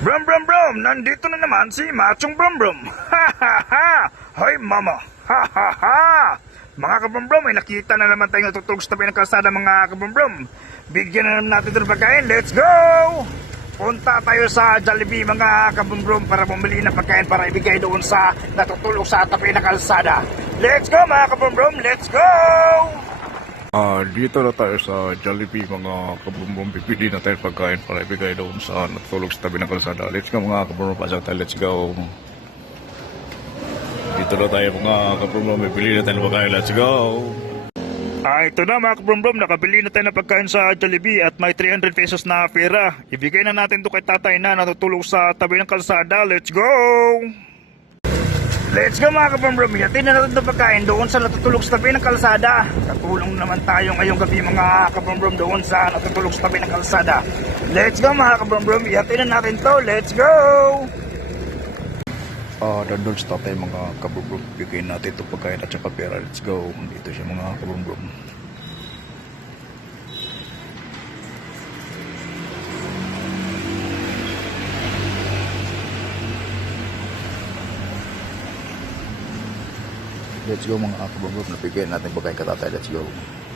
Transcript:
Brum brum brum, nandito na naman si Machong Brum Brum. Ha ha ha! Hoy mama! Ha ha ha! Mga kabrum may nakita na naman tayong natutulog sa tabi ng kalsada mga kabrum Bigyan na naman natin ito ng pagkain. Let's go! Punta tayo sa Jollibee mga kabrum para bumili ng pagkain para ibigay doon sa natutulog sa tabi ng kalsada. Let's go mga kabrum Let's go! Dito na tayo sa Jollibee mga kabumbong pipili na tayo pagkain para ibigay doon sa natulog sa tabi ng kalsada. Let's go mga kabumbong pasok tayo, let's go. Dito na tayo mga kabumbong pipili na tayo pagkain, let's go. Ah, ito na mga kabrum nakabili na tayo ng pagkain sa Jollibee at may 300 pesos na pera. Ibigay na natin to kay tatay na natutulog sa tabi ng kalsada. Let's go! Let's go mga kabrum Yatin na natin itong pagkain doon sa natutulog sa tabi ng kalsada. Katulong naman tayo ngayong gabi mga kabrum doon sa natutulog sa tabi ng kalsada. Let's go mga kabrum Yatin na natin to. Let's go! Ah, doon sa tatay mga kabumbong bigay natin ito pagkain at saka pera, let's go. Dito siya mga kabumbong. Let's go mga kabumbong, nabigyan natin pagkain ka tatay, let's go.